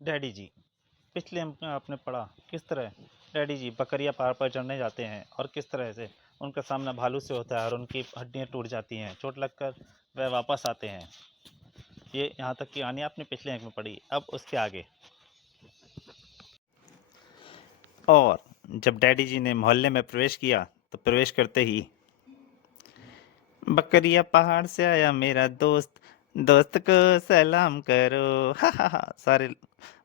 Daddy जी, पिछले अंक में आपने पढ़ा किस तरह डैडी जी बकरियां पहाड़ पर चढ़ने जाते हैं और किस तरह से उनका सामना भालू से होता है और उनकी हड्डियां टूट जाती हैं, चोट लगकर वह वापस आते हैं। ये यहाँ तक की कहानी आपने पिछले अंक में पढ़ी। अब उसके आगे। और जब डैडी जी ने मोहल्ले में प्रवेश किया तो प्रवेश करते ही बकरिया पहाड़ से आया मेरा दोस्त, दोस्त को सलाम करो, हा हा हा। सारे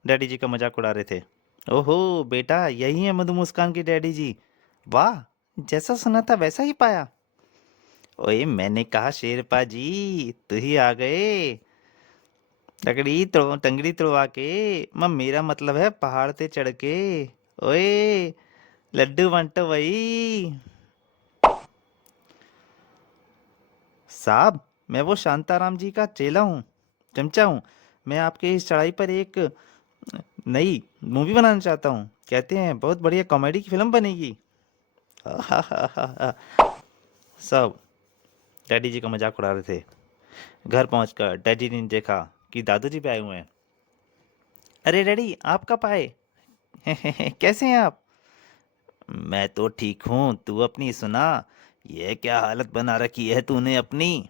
डैडी जी का मजाक उड़ा रहे थे। ओहो बेटा, यही है मधु मुस्कान की डैडी जी। वाह, जैसा सुना था वैसा ही पाया। ओए मैंने कहा शेरपा जी, तू ही आ गए। तगड़ी तो टंगड़ी तुड़वा के, मेरा मतलब है पहाड़ से चढ़ के। ओए लड्डू बंटो भाई। साहब, मैं वो शांताराम जी का चेला हूँ, चमचा हूँ। मैं आपके इस चढ़ाई पर एक नई मूवी बनाना चाहता हूँ। कहते हैं बहुत बढ़िया कॉमेडी की फिल्म बनेगी। सब डैडी जी का मजाक उड़ा रहे थे। घर पहुंचकर डैडी ने देखा कि दादू जी भी आए हुए हैं। अरे डैडी, आप कब आए? कैसे हैं आप? मैं तो ठीक हूँ, तू अपनी सुना। ये क्या हालत बना रखी है तूने अपनी।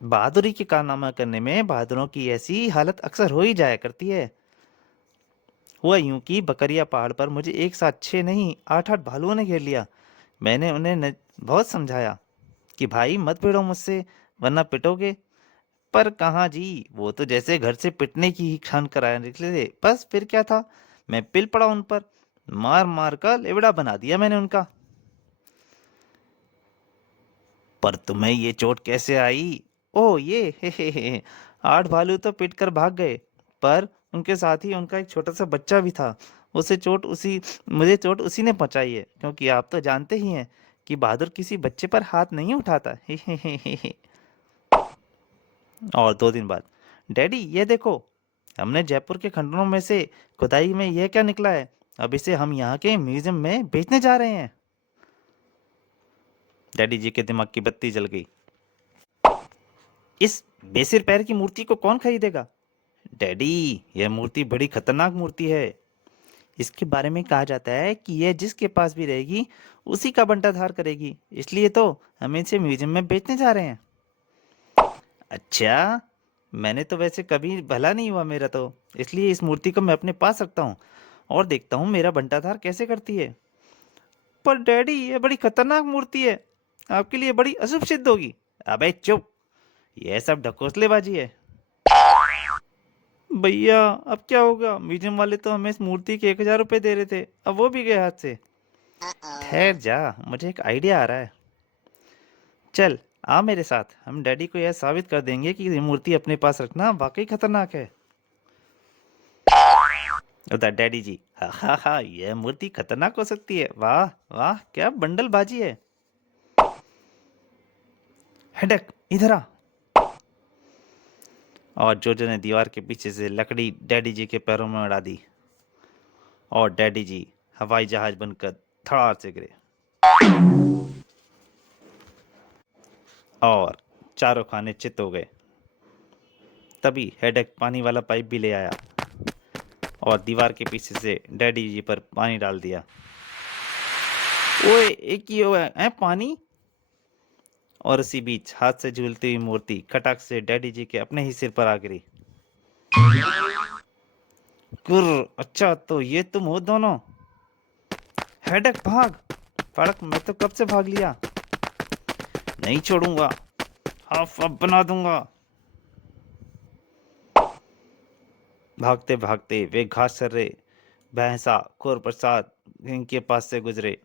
बहादुरी के कारनामा करने में बहादुरों की ऐसी हालत अक्सर हो ही जाया करती है। हुआ यूं कि बकरिया पहाड़ पर मुझे एक साथ 6 नहीं 8-8 भालुओं ने घेर लिया। मैंने उन्हें बहुत समझाया कि भाई मत भिड़ो मुझसे, वरना पिटोगे। पर कहाँ जी, वो तो जैसे घर से पिटने की ही क्षण कराया निकले थे। बस फिर क्या था, मैं पिल पड़ा उन पर। मार मार कर लेवड़ा बना दिया मैंने उनका। पर तुम्हें ये चोट कैसे आई? ओह ये हे। 8 भालू तो पिट कर भाग गए, पर उनके साथ ही उनका एक छोटा सा बच्चा भी था। उसे चोट उसी मुझे चोट उसी ने पहुंचाई है, क्योंकि आप तो जानते ही हैं कि बहादुर किसी बच्चे पर हाथ नहीं उठाता। हे। और 2 दिन बाद, डैडी ये देखो, हमने जयपुर के खंडरों में से खुदाई में यह क्या निकला है। अब इसे हम यहाँ के म्यूजियम में बेचने जा रहे हैं। डैडी जी के दिमाग की बत्ती जल गई। इस बेसिर पैर की मूर्ति को कौन खरीदेगा? डैडी, यह मूर्ति बड़ी खतरनाक मूर्ति है। इसके बारे में कहा जाता है कि यह जिसके पास भी रहेगी उसी का बंटाधार करेगी, इसलिए तो हम इसे म्यूजियम में बेचने जा रहे हैं। अच्छा, मैंने तो वैसे कभी भला नहीं हुआ मेरा तो, इसलिए इस मूर्ति को मैं अपने पास रखता हूँ और देखता हूँ मेरा बंटाधार कैसे करती है। पर डैडी, ये बड़ी खतरनाक मूर्ति है, आपके लिए बड़ी अशुभ सिद्ध होगी। अबे चुप, यह सब ढकोसलेबाजी है। भैया, अब क्या होगा? म्यूजियम वाले तो हमें इस मूर्ति के 1000 रुपए दे रहे थे, अब वो भी गए हाथ से। ठहर जा, मुझे एक आइडिया आ रहा है। चल आ मेरे साथ, हम डैडी को यह साबित कर देंगे कि ये मूर्ति अपने पास रखना वाकई खतरनाक है। उधर डैडी जी, हा हा हा, यह मूर्ति खतरनाक हो सकती है। वाह वाह, क्या बंडल बाजी है। हेडक, इधर आ। और जोजो ने दीवार के पीछे से लकड़ी डैडी जी के पैरों में उड़ा दी और डैडी जी हवाई जहाज बनकर धड़ार से गिरे और चारों खाने चित हो गए। तभी हेडक पानी वाला पाइप भी ले आया और दीवार के पीछे से डैडी जी पर पानी डाल दिया। ओए, एक ही हुआ है पानी। और उसी बीच हाथ से झूलती हुई मूर्ति खटाक से डैडी जी के अपने ही सिर पर आ गिरी। कुर्र, अच्छा तो ये तुम हो दोनों। हेडक भाग। फड़क, मैं तो कब से भाग लिया। नहीं छोड़ूंगा, हाफ अब बना दूंगा। भागते भागते वे घास सर्रे भैंसा खोर प्रसाद इनके पास से गुजरे।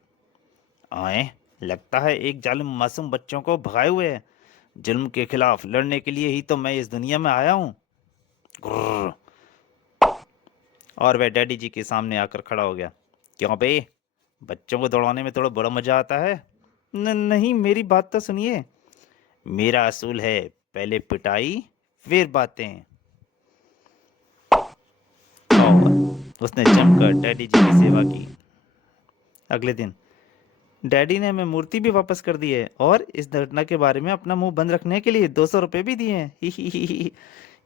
आए, लगता है एक जालिम मासूम बच्चों को भगाए हुए है। जुल्म के खिलाफ लड़ने के लिए ही तो मैं इस दुनिया में आया हूँ। गुर्र। और वह डैडी जी के सामने आकर खड़ा हो गया। क्यों बे, बच्चों को दौड़ाने में थोड़ा बड़ा मजा आता है? नहीं, मेरी बात तो सुनिए। मेरा असूल है, पहले पिटाई फिर बातें। और उसने जमकर डैडी जी की सेवा की। अगले दिन डैडी ने हमें मूर्ति भी वापस कर दी है और इस घटना के बारे में अपना मुंह बंद रखने के लिए 200 रुपए भी दिए हैं।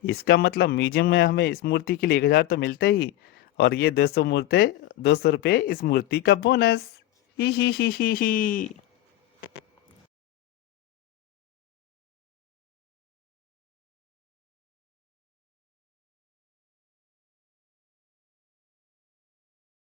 इसका मतलब म्यूजियम में हमें इस मूर्ति के लिए 1,000 तो मिलते ही, और ये 200 मूर्ति, 200 रुपये इस मूर्ति का बोनस। ही ही ही ही ही।